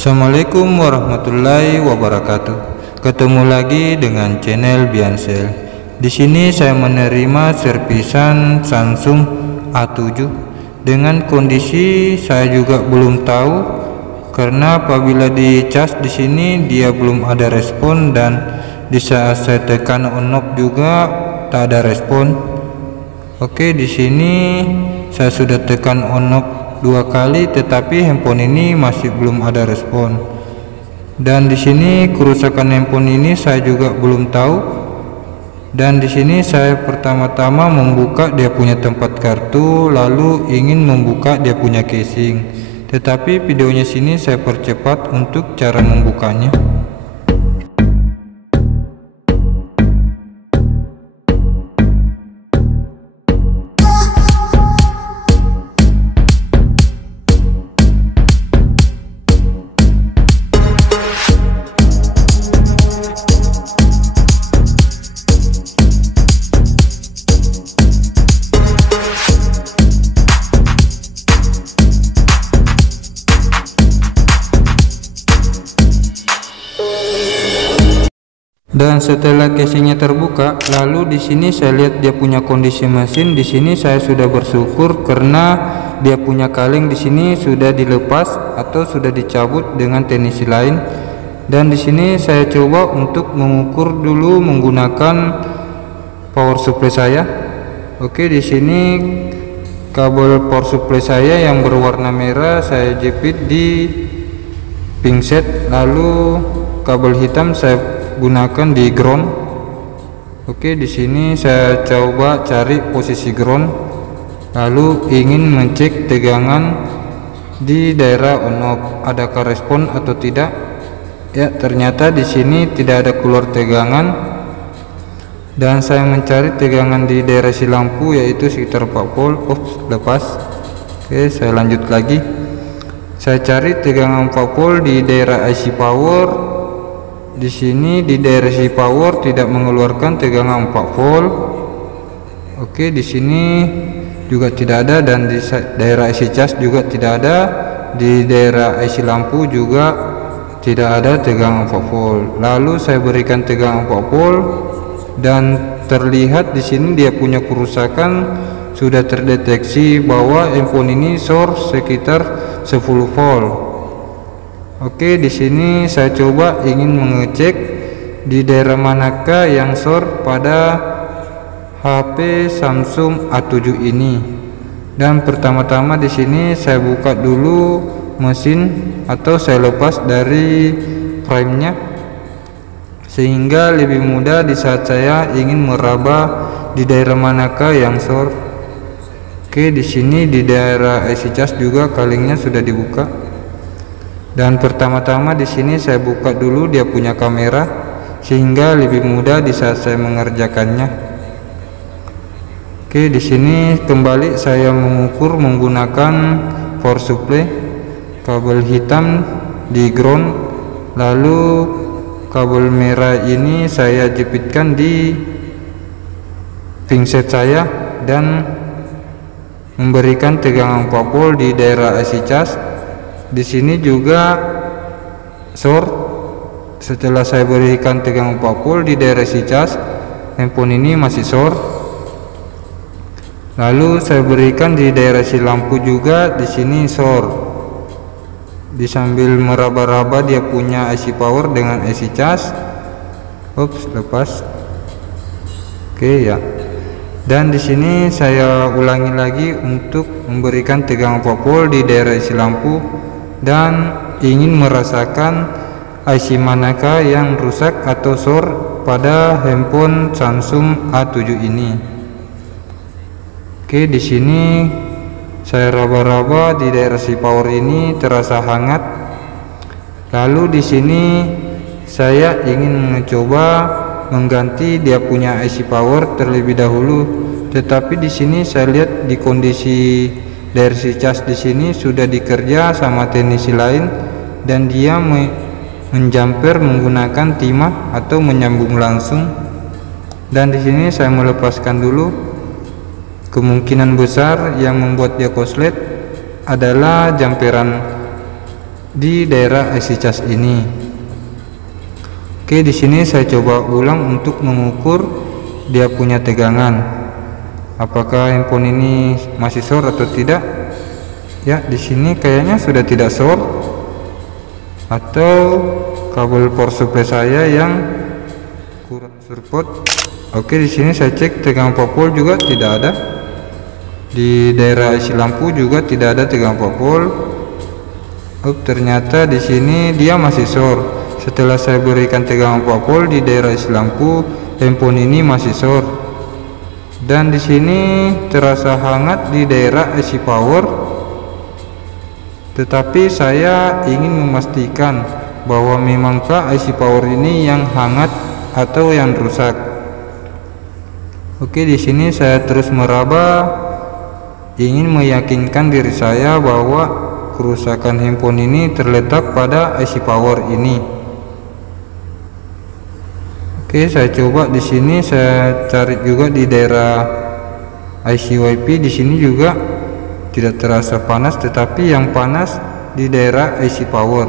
Assalamualaikum warahmatullahi wabarakatuh. Ketemu lagi dengan channel Biansel. Di sini saya menerima servisan Samsung A7 dengan kondisi saya juga belum tahu, karena apabila dicas di sini dia belum ada respon, dan di saat saya tekan on off juga tak ada respon. Oke, di sini saya sudah tekan on off 2 kali, tetapi handphone ini masih belum ada respon. Dan di sini kerusakan handphone ini saya juga belum tahu. Dan di sini saya pertama-tama membuka dia punya tempat kartu, lalu ingin membuka dia punya casing. Tetapi videonya sini saya percepat untuk cara membukanya. Dan setelah casingnya terbuka, lalu di sini saya lihat dia punya kondisi mesin. Di sini saya sudah bersyukur karena dia punya kaleng di sini sudah dilepas atau sudah dicabut dengan teknisi lain. Dan di sini saya coba untuk mengukur dulu menggunakan power supply saya. Oke, di sini kabel power supply saya yang berwarna merah saya jepit di pingset, lalu kabel hitam saya gunakan di ground. Oke, di sini saya coba cari posisi ground, lalu ingin mengecek tegangan di daerah on off, adakah respon atau tidak. Ya, ternyata di sini tidak ada keluar tegangan. Dan saya mencari tegangan di daerah si lampu, yaitu sekitar 4 volt. Lepas. Oke, saya lanjut lagi. Saya cari tegangan 4 volt di daerah IC power. Di sini di daerah IC power tidak mengeluarkan tegangan 4 volt. Oke, di sini juga tidak ada, dan di daerah IC cas juga tidak ada. Di daerah IC lampu juga tidak ada tegangan 4 volt. Lalu saya berikan tegangan 4 volt, dan terlihat di sini dia punya kerusakan. Sudah terdeteksi bahwa handphone ini short sekitar 10 volt. Oke, di sini saya coba ingin mengecek di daerah manakah yang short pada HP Samsung A7 ini. Dan pertama-tama di sini saya buka dulu mesin, atau saya lepas dari frame-nya, sehingga lebih mudah di saat saya ingin meraba di daerah manakah yang short. Oke, di sini di daerah IC cas juga kalengnya sudah dibuka. Dan pertama-tama di sini saya buka dulu dia punya kamera, sehingga lebih mudah di saat saya mengerjakannya. Oke, di sini kembali saya mengukur menggunakan power supply, kabel hitam di ground, lalu kabel merah ini saya jepitkan di pingset saya dan memberikan tegangan 4 volt di daerah IC cas. Di sini juga short. Setelah saya berikan tegangan 4 volt di daerah IC cas, handphone ini masih short. Lalu saya berikan di daerah si lampu juga, di sini short. Di sambil meraba-raba dia punya IC power dengan IC cas. Lepas. Oke ya. Dan di sini saya ulangi lagi untuk memberikan tegangan 4 volt di daerah IC lampu, dan ingin merasakan IC manakah yang rusak atau short pada handphone Samsung A7 ini. Oke, di sini saya raba-raba di daerah si power ini terasa hangat. Lalu di sini saya ingin mencoba mengganti dia punya IC power terlebih dahulu, tetapi di sini saya lihat di kondisi dari si cas di sini sudah dikerja sama teknisi lain, dan dia menjamper menggunakan timah atau menyambung langsung. Dan di sini saya melepaskan dulu. Kemungkinan besar yang membuat dia koslet adalah jamperan di daerah IC cas ini. Oke, di sini saya coba ulang untuk mengukur dia punya tegangan, apakah handphone ini masih short atau tidak. Ya, di sini kayaknya sudah tidak short, atau kabel power supply saya yang kurang support. Oke, di sini saya cek tegangan 4 volt juga tidak ada. Di daerah isi lampu juga tidak ada tegangan 4 volt. Oh, ternyata di sini dia masih short. Setelah saya berikan tegangan 4 volt di daerah isi lampu, handphone ini masih short. Dan di sini terasa hangat di daerah IC power. Tetapi saya ingin memastikan bahwa memangkah IC power ini yang hangat atau yang rusak. Oke, di sini saya terus meraba, ingin meyakinkan diri saya bahwa kerusakan handphone ini terletak pada IC power ini. Oke, saya coba di sini saya cari juga di daerah IC WiFi. Di sini juga tidak terasa panas, tetapi yang panas di daerah IC power.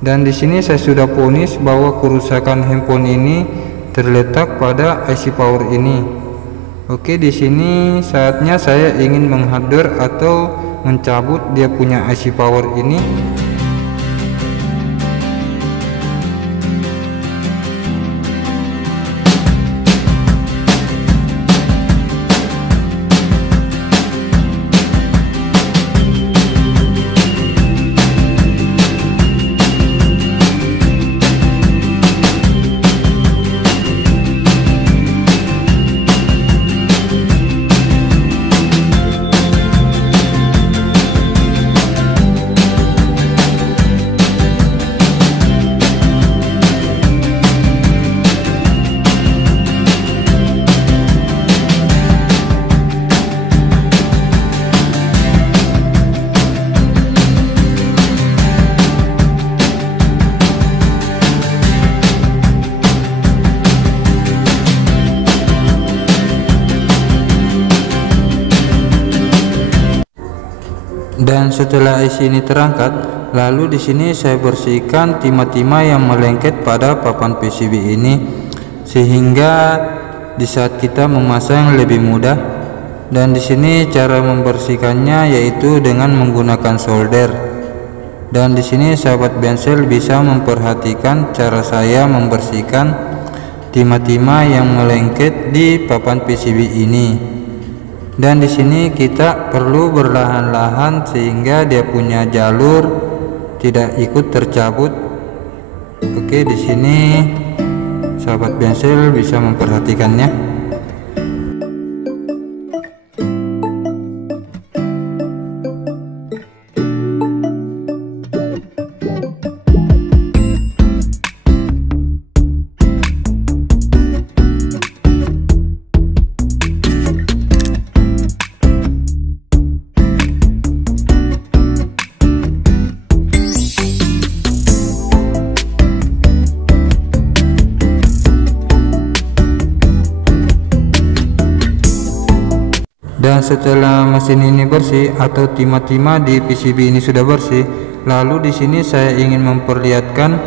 Dan di sini saya sudah vonis bahwa kerusakan handphone ini terletak pada IC power ini. Oke, di sini saatnya saya ingin menghardware atau mencabut dia punya IC power ini. Dan setelah IC ini terangkat, lalu di sini saya bersihkan timah-timah yang melengket pada papan PCB ini, sehingga di saat kita memasang lebih mudah. Dan di sini cara membersihkannya yaitu dengan menggunakan solder. Dan di sini sahabat Bensel bisa memperhatikan cara saya membersihkan timah-timah yang melengket di papan PCB ini. Dan di sini kita perlu berlahan-lahan sehingga dia punya jalur tidak ikut tercabut. Oke, di sini sahabat Bensel bisa memperhatikannya. Dan setelah mesin ini bersih atau timah-timah di PCB ini sudah bersih, lalu di sini saya ingin memperlihatkan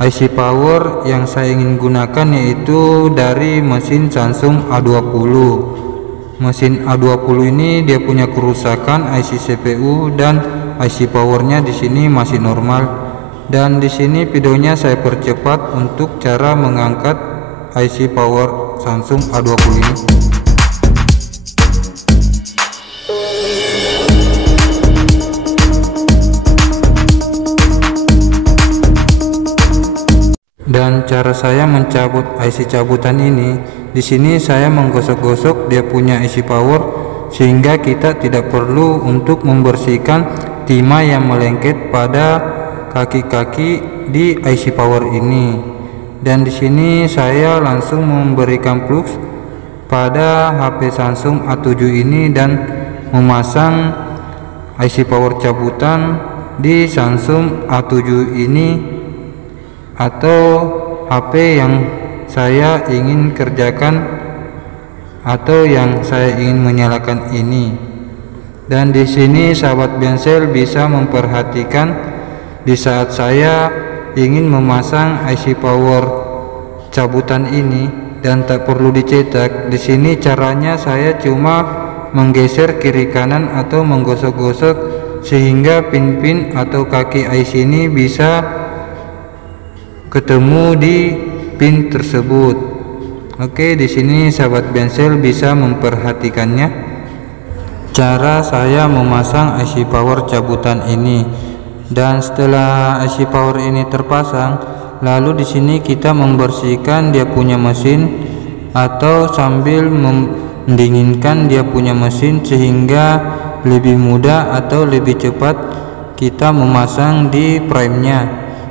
IC power yang saya ingin gunakan, yaitu dari mesin Samsung A20. Mesin A20 ini dia punya kerusakan IC CPU dan IC powernya di sini masih normal. Dan di sini videonya saya percepat untuk cara mengangkat IC power Samsung A20 ini. Dan cara saya mencabut IC cabutan ini, di sini saya menggosok-gosok dia punya IC power sehingga kita tidak perlu untuk membersihkan timah yang melengket pada kaki-kaki di IC power ini. Dan di sini saya langsung memberikan plug pada HP Samsung A7 ini dan memasang IC power cabutan di Samsung A7 ini atau HP yang saya ingin kerjakan atau yang saya ingin menyalakan ini. Dan di sini sahabat bensel bisa memperhatikan di saat saya ingin memasang IC power cabutan ini dan tak perlu dicetak. Di sini caranya saya cuma menggeser kiri kanan atau menggosok-gosok sehingga pin-pin atau kaki IC ini bisa ketemu di pin tersebut. Oke, di sini sahabat bensel bisa memperhatikannya. Cara saya memasang IC power cabutan ini. Dan setelah IC power ini terpasang, lalu di sini kita membersihkan dia punya mesin atau sambil mendinginkan dia punya mesin sehingga lebih mudah atau lebih cepat kita memasang di prime-nya,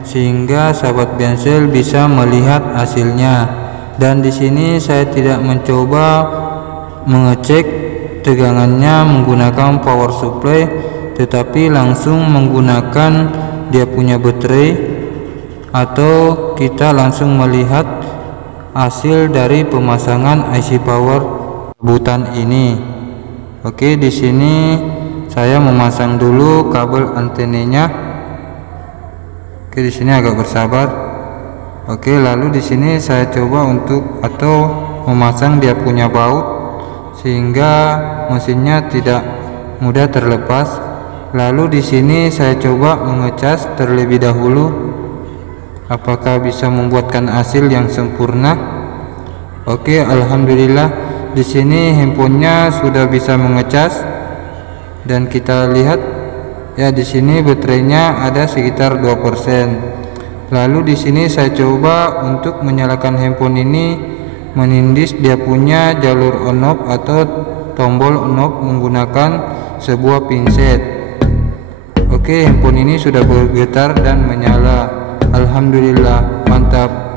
sehingga sahabat bensel bisa melihat hasilnya. Dan di sini saya tidak mencoba mengecek tegangannya menggunakan power supply, tetapi langsung menggunakan dia punya baterai, atau kita langsung melihat hasil dari pemasangan IC power cabutan ini. Oke, di sini saya memasang dulu kabel antenanya. Oke, di sini agak bersabar. Oke, lalu di sini saya coba untuk memasang dia punya baut sehingga mesinnya tidak mudah terlepas. Lalu di sini saya coba mengecas terlebih dahulu, apakah bisa membuatkan hasil yang sempurna. Oke, alhamdulillah di sini handphonenya sudah bisa mengecas dan kita lihat ya, di sini baterainya ada sekitar 2%. Lalu di sini saya coba untuk menyalakan handphone ini, menindis dia punya jalur on off atau tombol on off menggunakan sebuah pinset. Oke, handphone ini sudah bergetar dan menyala. Alhamdulillah, mantap.